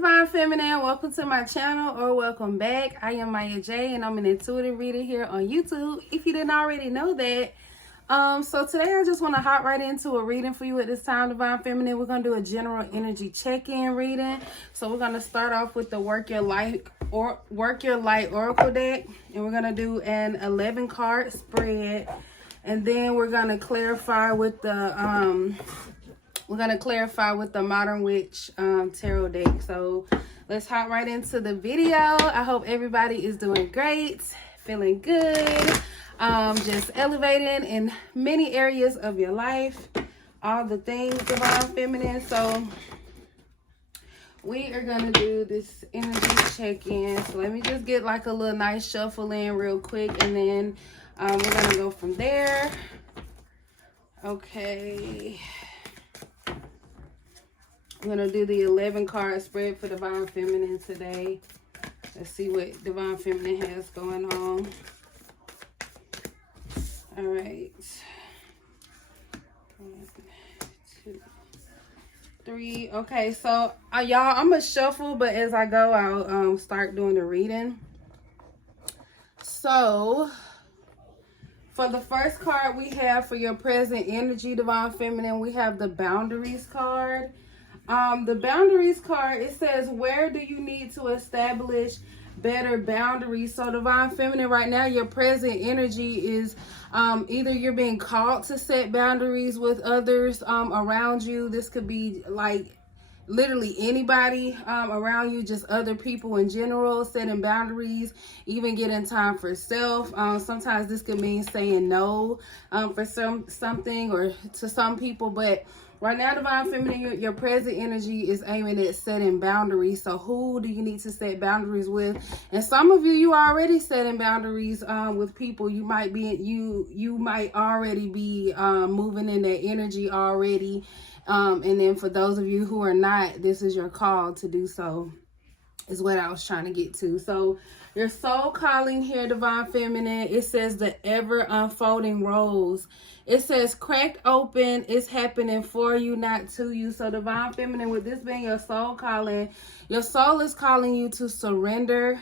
Divine Feminine, welcome to my channel or welcome back. I am Miya Jha and I'm an intuitive reader here on YouTube, if you didn't already know that. So today I just want to hop right into a reading for you at this time, Divine Feminine. We're going to do a general energy check-in reading. So we're going to start off with the Work Your Light Oracle deck, and we're going to do an 11 card spread, and then we're going to clarify with the Modern Witch tarot deck. So let's hop right into the video. I hope everybody is doing great, feeling good, just elevating in many areas of your life, all the things, Divine Feminine. So we are gonna do this energy check-in. So let me just get like a little nice shuffle in real quick, and then we're gonna go from there. Okay. I'm going to do the 11 card spread for Divine Feminine today. Let's see what Divine Feminine has going on. All right. 1, 2, 3. Okay, so y'all, I'm going to shuffle, but as I go, I'll start doing the reading. So for the first card we have for your present energy, Divine Feminine, we have the Boundaries card. The Boundaries card, it says, where do you need to establish better boundaries? So Divine Feminine, right now your present energy is either you're being called to set boundaries with others around you. This could be like literally anybody around you, just other people in general, setting boundaries, even getting time for self. Sometimes this could mean saying no for something or to some people, but right now, Divine Feminine, your present energy is aiming at setting boundaries. So who do you need to set boundaries with? And some of you are already setting boundaries with people. You might already be moving in that energy already. And then for those of you who are not, this is your call to do so, is what I was trying to get to. So your soul calling here, Divine Feminine, it says the ever unfolding rose. It says cracked open, it's happening for you, not to you. So Divine Feminine, with this being your soul calling, your soul is calling you to surrender.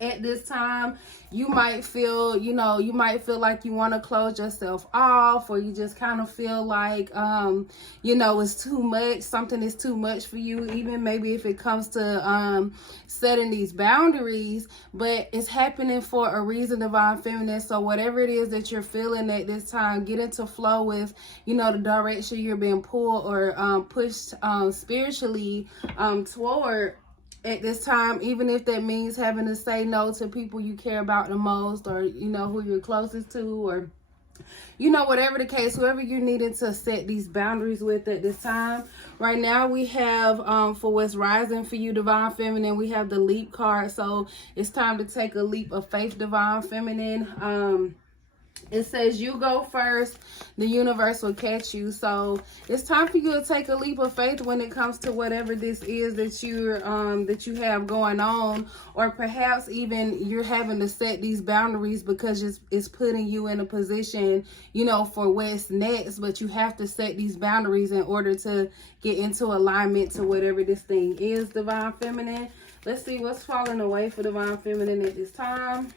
At this time, you might feel, like you want to close yourself off, or you just kind of feel like, it's too much. Something is too much for you, even maybe if it comes to setting these boundaries, but it's happening for a reason, Divine Feminine. So whatever it is that you're feeling at this time, get into flow with, the direction you're being pulled or pushed spiritually toward at this time, even if that means having to say no to people you care about the most, or who you're closest to, or whatever the case, whoever you're needing to set these boundaries with at this time. Right now we have for what's rising for you, Divine Feminine, we have the Leap card. So it's time to take a leap of faith, Divine Feminine. It says you go first, the universe will catch you. So it's time for you to take a leap of faith when it comes to whatever this is that you have going on, or perhaps even you're having to set these boundaries because it's putting you in a position, for what's next. But you have to set these boundaries in order to get into alignment to whatever this thing is, Divine Feminine. Let's see what's falling away for Divine Feminine at this time.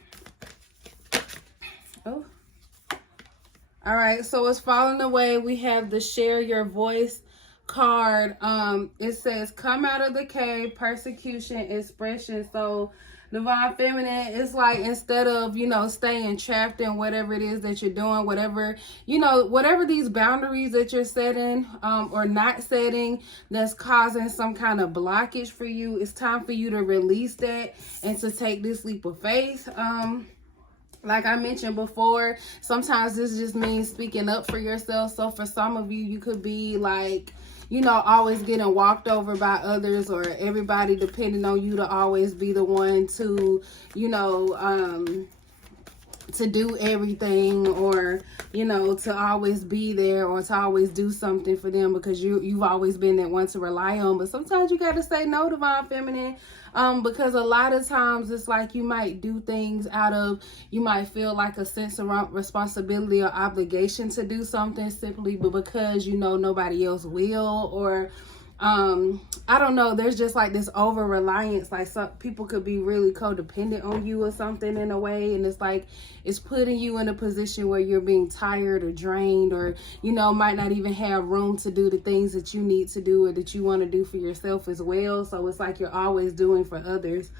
Oh. All right, so what's falling away, we have the Share Your Voice card. It says, come out of the cave, persecution, expression. So Divine Feminine, it's like instead of, staying trapped in whatever it is that you're doing, whatever these boundaries that you're setting or not setting that's causing some kind of blockage for you, it's time for you to release that and to take this leap of faith. Like I mentioned before, sometimes this just means speaking up for yourself. So for some of you, you could be like, always getting walked over by others, or everybody depending on you to always be the one to, to do everything, or to always be there, or to always do something for them because you've always been that one to rely on. But sometimes you got to say no, Divine Feminine, because a lot of times it's like you might do things you might feel like a sense of responsibility or obligation to do something simply because nobody else will, or I don't know, there's just like this over reliance, like some people could be really codependent on you or something in a way, and it's like it's putting you in a position where you're being tired or drained, or you know, might not even have room to do the things that you need to do or that you want to do for yourself as well. So it's like you're always doing for others.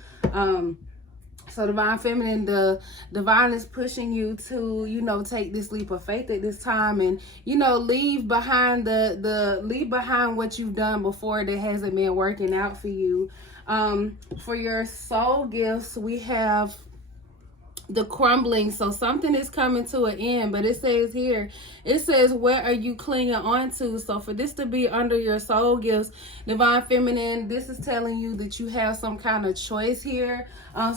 So divine feminine, the divine is pushing you to, you know, take this leap of faith at this time, and you know, leave behind leave behind what you've done before that hasn't been working out for you. For your soul gifts, we have the crumbling. So something is coming to an end, but it says here, it says, where are you clinging on to? So for this to be under your soul gifts, divine feminine, this is telling you that you have some kind of choice here.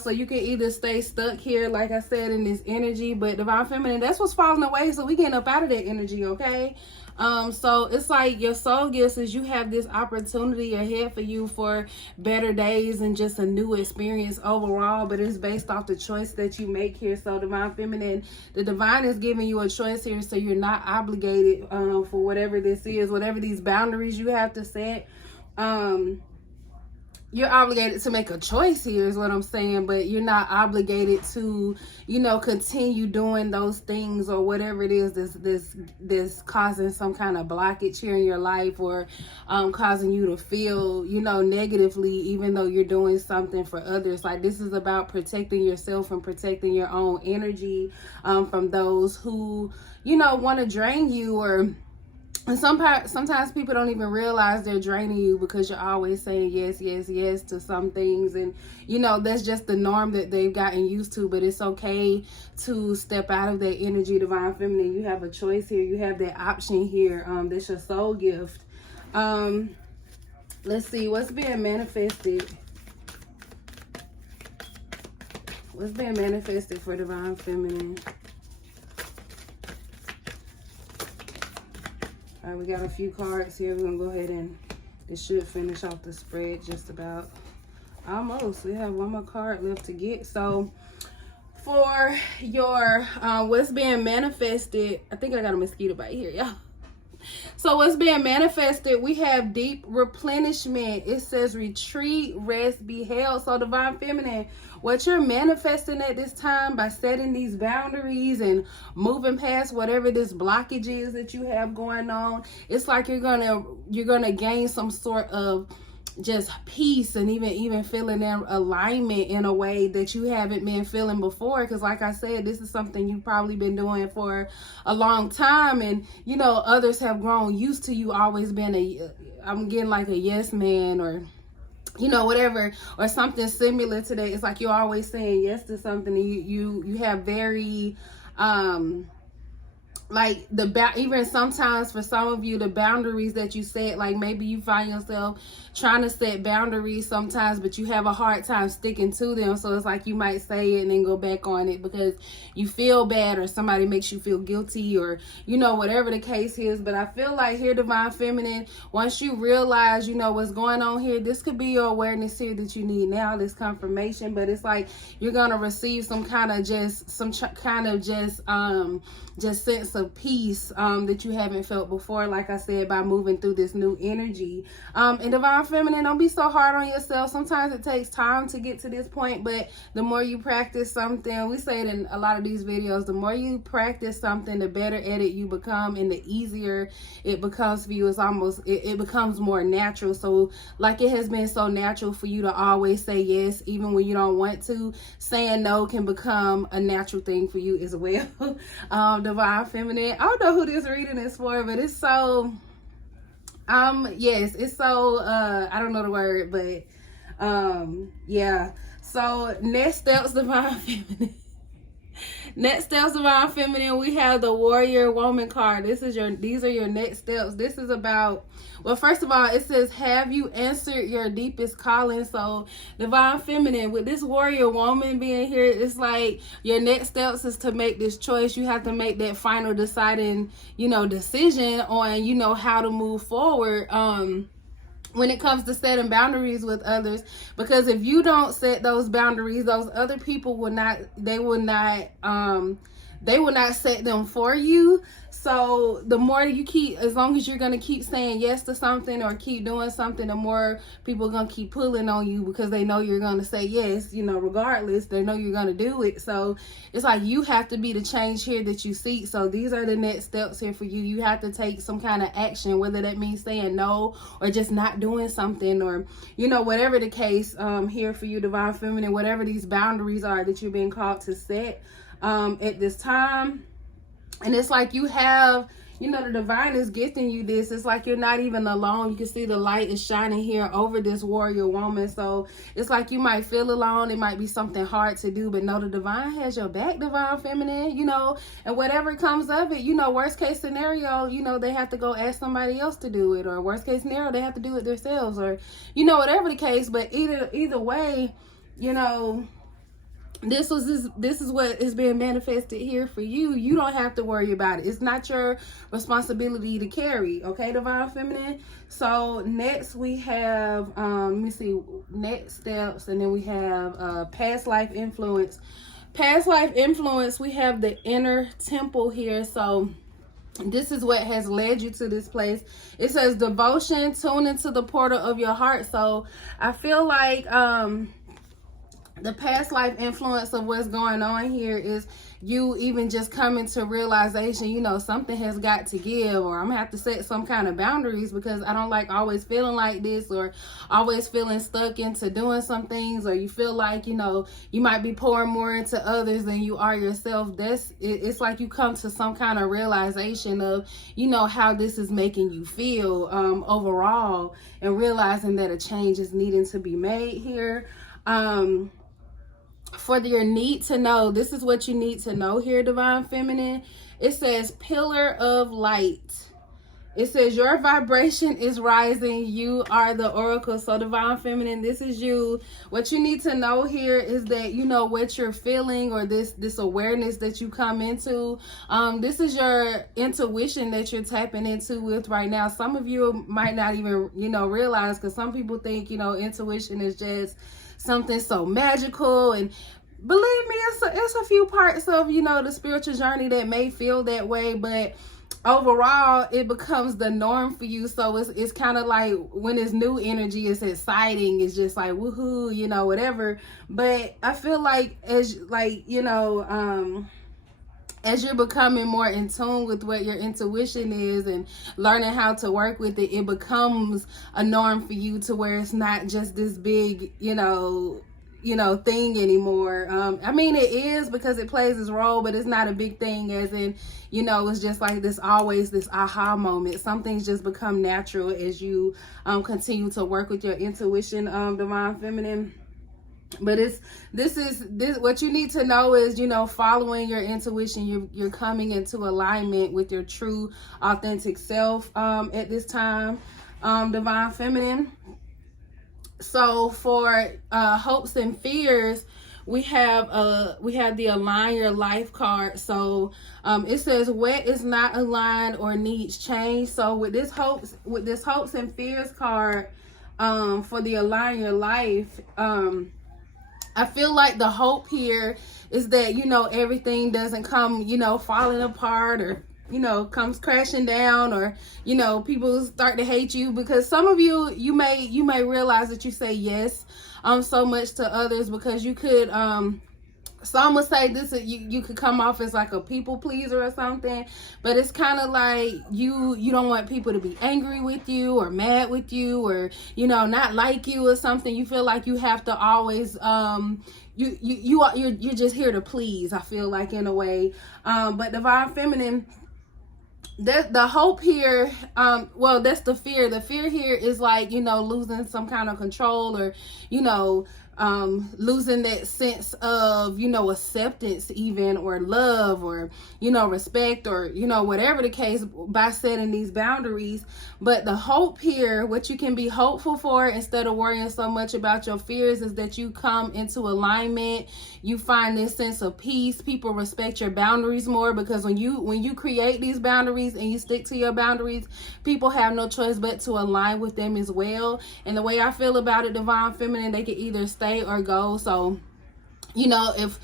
So you can either stay stuck here, like I said, in this energy, but divine feminine, that's what's falling away. So we getting up out of that energy, okay? So it's like your soul gifts is you have this opportunity ahead for you for better days and just a new experience overall, but it's based off the choice that you make here. So divine feminine, the divine is giving you a choice here, so you're not obligated for whatever this is, whatever these boundaries you have to set. You're obligated to make a choice here is what I'm saying, but you're not obligated to, you know, continue doing those things or whatever it is this causing some kind of blockage here in your life, or causing you to feel, you know, negatively, even though you're doing something for others. Like, this is about protecting yourself and protecting your own energy from those who, you know, want to drain you, or and sometimes people don't even realize they're draining you because you're always saying yes, yes, yes to some things. And, you know, that's just the norm that they've gotten used to. But it's okay to step out of that energy, divine feminine. You have a choice here. You have that option here. That's your soul gift. Let's see. What's being manifested? What's being manifested for divine feminine? All right, we got a few cards here. We're gonna go ahead and this should finish off the spread just about. Almost. We have one more card left to get. So for your what's being manifested, I think I got a mosquito bite here, y'all. So what's being manifested, we have deep replenishment. It says retreat, rest, be held. So divine feminine, what you're manifesting at this time by setting these boundaries and moving past whatever this blockage is that you have going on, it's like you're gonna gain some sort of just peace and even feeling in alignment in a way that you haven't been feeling before. Because like I said, this is something you've probably been doing for a long time, and you know, others have grown used to you always being I'm getting like a yes man, or you know, whatever, or something similar to that. It's like you're always saying yes to something, and you have very like even sometimes for some of you, the boundaries that you set, like maybe you find yourself trying to set boundaries sometimes, but you have a hard time sticking to them. So it's like you might say it and then go back on it because you feel bad, or somebody makes you feel guilty, or you know, whatever the case is. But I feel like here, divine feminine, once you realize, you know, what's going on here, this could be your awareness here that you need now, this confirmation. But it's like you're gonna receive some kind of just sense of peace that you haven't felt before, like I said, by moving through this new energy. And divine feminine, don't be so hard on yourself. Sometimes it takes time to get to this point, but the more you practice something, we say it in a lot of these videos, the more you practice something, the better at it you become, and the easier it becomes for you. It's almost it becomes more natural. So like it has been so natural for you to always say yes even when you don't want to, saying no can become a natural thing for you as well. Divine feminine, I don't know who this reading is for, but it's so yes, it's so I don't know the word, but yeah. So next steps, divine feminine. Next steps, divine feminine, we have the warrior woman card. These are your next steps. This is about, well, first of all, it says, have you answered your deepest calling? So divine feminine, with this warrior woman being here, it's like your next steps is to make this choice. You have to make that final deciding, you know, decision on, you know, how to move forward when it comes to setting boundaries with others. Because if you don't set those boundaries, those other people will not set them for you. So the more you keep, as long as you're going to keep saying yes to something or keep doing something, the more people are going to keep pulling on you because they know you're going to say yes, you know, regardless. They know you're going to do it. So it's like you have to be the change here that you seek. So these are the next steps here for you. You have to take some kind of action, whether that means saying no or just not doing something, or, you know, whatever the case here for you, Divine Feminine, whatever these boundaries are that you're being called to set at this time. And it's like you have, you know, the divine is gifting you this. It's like you're not even alone. You can see the light is shining here over this warrior woman. So it's like you might feel alone. It might be something hard to do, but no, the divine has your back, Divine Feminine, you know, and whatever comes of it, you know, worst case scenario, you know, they have to go ask somebody else to do it, or worst case scenario, they have to do it themselves, or, you know, whatever the case. But either way, you know, this is what is being manifested here for you. You don't have to worry about it. It's not your responsibility to carry, okay, Divine Feminine? So next we have let me see, next steps, and then we have past life influence. Past life influence, we have the inner temple here. So this is what has led you to this place. It says devotion, tune into the portal of your heart. So I feel like the past life influence of what's going on here is you even just coming to realization, you know, something has got to give, or I'm gonna have to set some kind of boundaries because I don't like always feeling like this, or always feeling stuck into doing some things, or you feel like, you know, you might be pouring more into others than you are yourself. It's like you come to some kind of realization of, you know, how this is making you feel overall, and realizing that a change is needing to be made here. For your need to know, this is what you need to know here, Divine Feminine. It says pillar of light. It says your vibration is rising. You are the oracle. So Divine Feminine, this is you. What you need to know here is that, you know, what you're feeling, or this awareness that you come into, this is your intuition that you're tapping into with right now. Some of you might not even, you know, realize, because some people think, you know, intuition is just something so magical, and believe me, it's a few parts of, you know, the spiritual journey that may feel that way, but overall it becomes the norm for you. So it's kind of like when it's new energy, it's exciting, it's just like woohoo, you know, whatever. But I feel like as you're becoming more in tune with what your intuition is and learning how to work with it, it becomes a norm for you, to where it's not just this big, you know, thing anymore. I mean, it is, because it plays its role, but it's not a big thing, as in, you know, it's just like this, always this aha moment. Some things just become natural as you continue to work with your intuition, Divine Feminine. But this what you need to know is, you know, following your intuition, you're coming into alignment with your true authentic self at this time, Divine Feminine. So for hopes and fears, we have the align your life card. So it says what is not aligned or needs change. So with this hopes and fears card, for the align your life, I feel like the hope here is that, you know, everything doesn't come, you know, falling apart, or, you know, comes crashing down, or, you know, people start to hate you, because some of you may realize that you say yes so much to others because you could some would say this, you could come off as like a people pleaser or something, but it's kind of like you don't want people to be angry with you or mad with you, or, you know, not like you or something. You feel like you have to always you're just here to please, I feel like, in a way. But Divine Feminine, the hope here, well, that's the fear. The fear here is like, you know, losing some kind of control, or, you know, losing that sense of, you know, acceptance even, or love, or, you know, respect, or, you know, whatever the case, by setting these boundaries. But the hope here, what you can be hopeful for instead of worrying so much about your fears, is that you come into alignment. You find this sense of peace. People respect your boundaries more, because when you create these boundaries and you stick to your boundaries, people have no choice but to align with them as well. And the way I feel about it, Divine Feminine, they can either stay or go. So if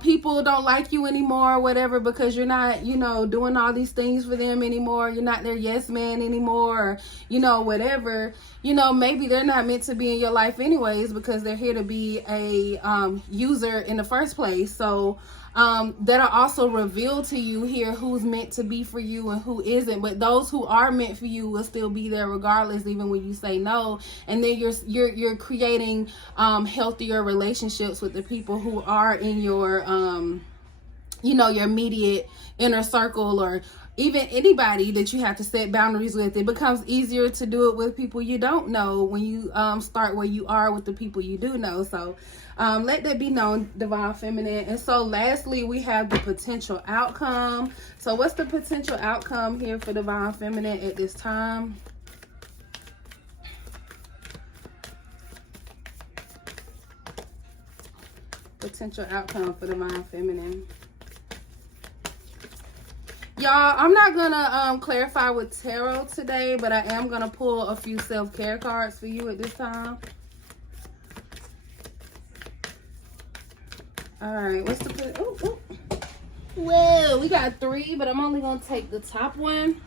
people don't like you anymore or whatever, because you're not doing all these things for them anymore, you're not their yes man anymore, or whatever, maybe they're not meant to be in your life anyways, because they're here to be a user in the first place. So that'll also reveal to you here who's meant to be for you and who isn't. But those who are meant for you will still be there regardless, even when you say no. And then you're creating healthier relationships with the people who are in your your immediate inner circle, or even anybody that you have to set boundaries with. It becomes easier to do it with people you don't know when you start where you are with the people you do know. So let that be known, Divine Feminine. And so lastly, we have the potential outcome. So what's the potential outcome here for Divine Feminine at this time? Potential outcome for Divine Feminine. Y'all, I'm not gonna clarify with tarot today, but I am gonna pull a few self-care cards for you at this time. All right, what's the well, we got 3, but I'm only gonna take the top one.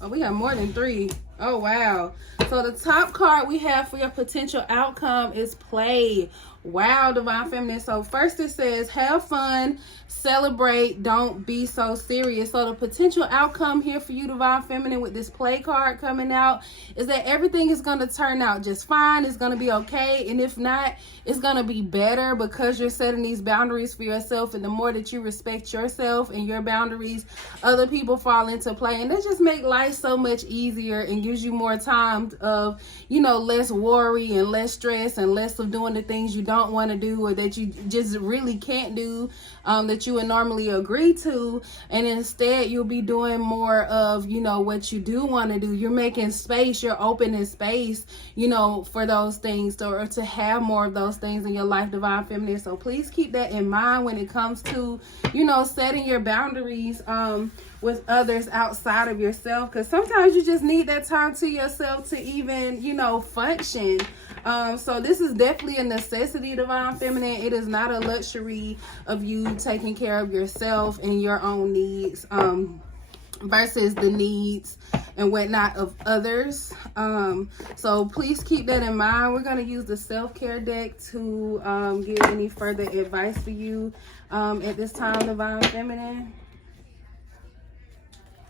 Oh, we got more than 3. Oh wow. So the top card we have for your potential outcome is play. Wow, Divine Feminine. So first it says have fun, celebrate, don't be so serious. So the potential outcome here for you, Divine Feminine, with this play card coming out is that everything is going to turn out just fine. It's going to be okay. And if not, it's going to be better, because you're setting these boundaries for yourself. And the more that you respect yourself and your boundaries, other people fall into play. And that just makes life so much easier and gives you more time of, less worry and less stress and less of doing the things you don't want to do, or that you just really can't do, that you would normally agree to. And instead you'll be doing more of what you do want to do. You're making space, you're opening space for those things, or to have more of those things in your life, Divine Feminine. So please keep that in mind when it comes to setting your boundaries with others outside of yourself, because sometimes you just need that time to yourself to even function. So this is definitely a necessity, Divine Feminine. It is not a luxury of you taking care of yourself and your own needs versus the needs and whatnot of others. So please keep that in mind. We're going to use the self-care deck to give any further advice for you at this time, Divine Feminine.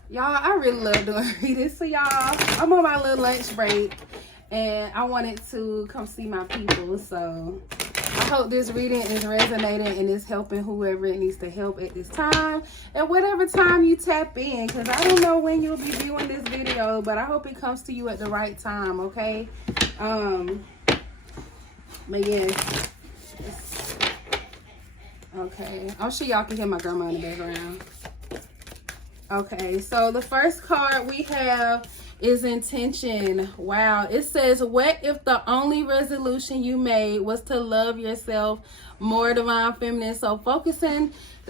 Y'all, I really love doing readings. So y'all, I'm on my little lunch break and I wanted to come see my people. So I hope this reading is resonating and is helping whoever it needs to help at this time, at whatever time you tap in, because I don't know when you'll be viewing this video, but I hope it comes to you at the right time, okay? But yes. Okay, I'm sure y'all can hear my grandma in the background. Okay, so the first card we have is intention. Wow, it says, what if the only resolution you made was to love yourself more, Divine Feminine? So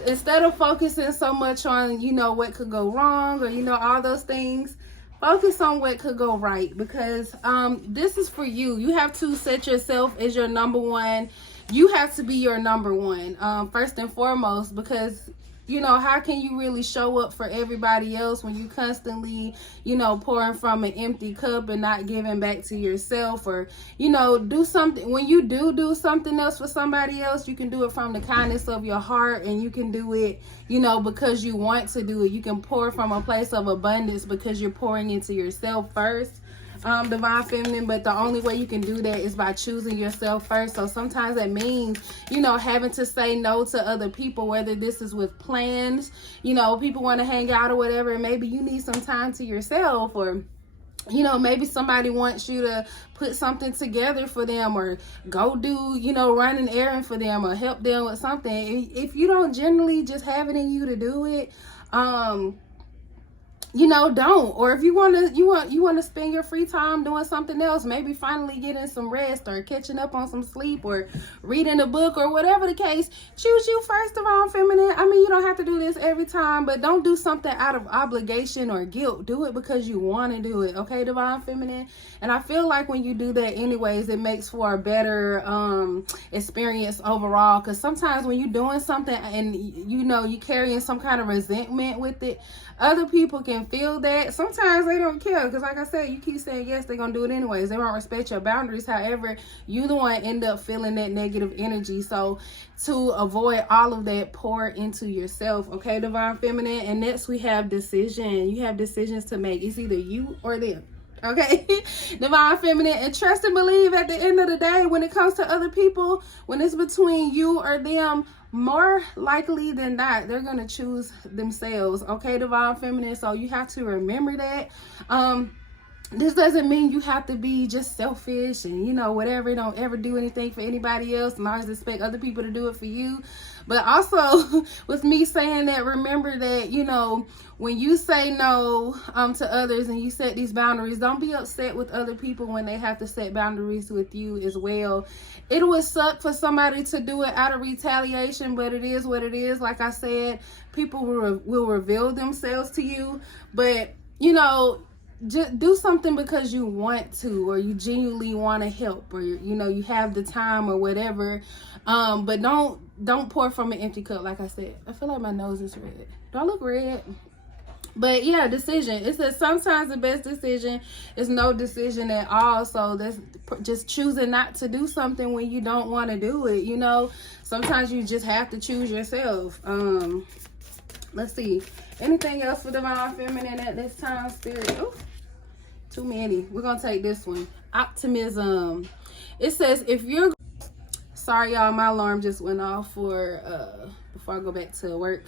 instead of focusing so much on what could go wrong, or all those things, focus on what could go right, because this is for you. You have to set yourself as your number one. You have to be your number one, first and foremost, because how can you really show up for everybody else when you constantly, pouring from an empty cup and not giving back to yourself? Or, do something. When you do something else for somebody else, you can do it from the kindness of your heart, and you can do it, because you want to do it. You can pour from a place of abundance because you're pouring into yourself first, Divine Feminine. But the only way you can do that is by choosing yourself first. So sometimes that means having to say no to other people, whether this is with plans, people want to hang out or whatever, and maybe you need some time to yourself, or maybe somebody wants you to put something together for them, or go do run an errand for them, or help them with something. If you don't generally just have it in you to do it, you know, don't. Or if you want to spend your free time doing something else, maybe finally getting some rest or catching up on some sleep or reading a book or whatever the case, choose you first, Divine Feminine. I mean, you don't have to do this every time, but don't do something out of obligation or guilt. Do it because you want to do it, okay, Divine Feminine? And I feel like when you do that anyways, it makes for a better experience overall, because sometimes when you're doing something and you know you carrying some kind of resentment with it, other people can feel that. Sometimes they don't care, because like I said, you keep saying yes, they're gonna do it anyways. They won't respect your boundaries. However, you the one end up feeling that negative energy. So to avoid all of that, pour into yourself, okay, Divine Feminine? And next we have decision. You have decisions to make. It's either you or them, okay? Divine Feminine. And trust and believe, at the end of the day, when it comes to other people, when it's between you or them, more likely than not, they're going to choose themselves, okay, Divine Feminine? So you have to remember that. This doesn't mean you have to be just selfish and, you know, whatever, don't ever do anything for anybody else and always expect other people to do it for you. But also, with me saying that, remember that, you know, when you say no to others and you set these boundaries, don't be upset with other people when they have to set boundaries with you as well. It would suck for somebody to do it out of retaliation, but it is what it is. Like I said, people will reveal themselves to you, but, you know, just do something because you want to, or you genuinely want to help, or you know, you have the time or whatever. But don't pour from an empty cup. Like I said, I feel like my nose is red. Do I look red? But yeah, decision. It says sometimes the best decision is no decision at all. So that's just choosing not to do something when you don't want to do it. You know, sometimes you just have to choose yourself. Let's see. Anything else for Divine Feminine at this time, Spirit? Ooh, too many. We're going to take this one. Optimism. It says if you're... Sorry, y'all. My alarm just went off for before I go back to work.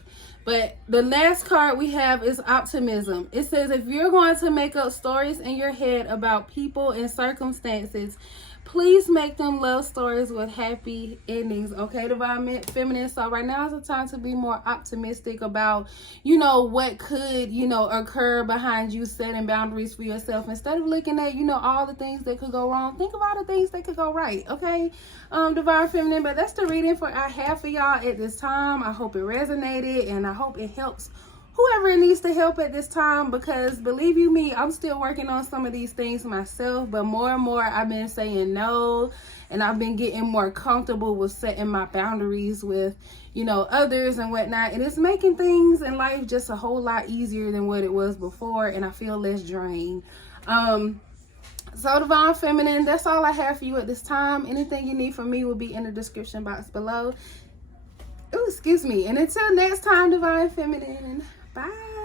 But the last card we have is optimism. It says if you're going to make up stories in your head about people and circumstances, please make them love stories with happy endings, okay, Divine Feminine? So right now is the time to be more optimistic about, you know, what could, you know, occur behind you setting boundaries for yourself. Instead of looking at, you know, all the things that could go wrong, think of all the things that could go right, okay, Divine Feminine? But that's the reading I have for y'all at this time. I hope it resonated, and I hope it helps whoever needs to help at this time, because believe you me, I'm still working on some of these things myself, but more and more I've been saying no, and I've been getting more comfortable with setting my boundaries with, you know, others and whatnot, and it's making things in life just a whole lot easier than what it was before, and I feel less drained. So Divine Feminine, that's all I have for you at this time. Anything you need from me will be in the description box below. Oh, excuse me. And until next time, Divine Feminine, bye.